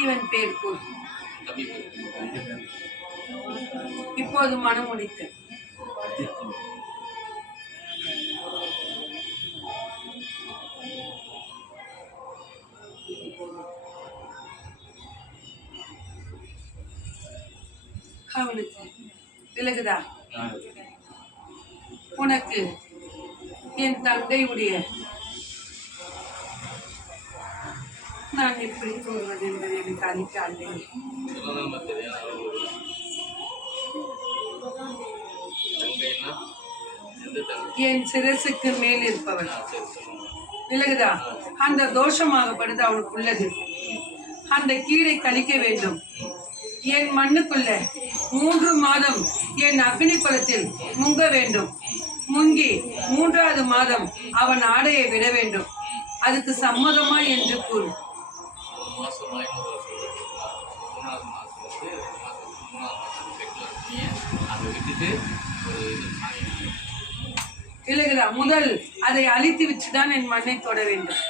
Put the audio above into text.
பெரியவன் பேர் கூர். இப்போது மனம் முடித்து அவனுக்கு விலகுதா? உனக்கு என் தந்தையுடைய நான் எப்படி கூறுவது என்பது எனக்கு அளிக்காது. என் சிரசுக்கு மேல் இருப்பவன் விலகுதா? அந்த தோஷமாகப்படுது அவனுக்கு உள்ளது. அந்த கீழை கழிக்க வேண்டும். என் மண்ணுக்குள்ள 3 மாதம் என் அக்னி குலத்தில் முங்க வேண்டும். முங்கி 3வது மாதம் அவன் ஆடையை விட வேண்டும். அதுக்கு சம்மதமா என்று கூறு. இல்லைங்களா? முதல் அதை அழித்து வச்சுதான் என் மண்ணை தொட வேண்டும்.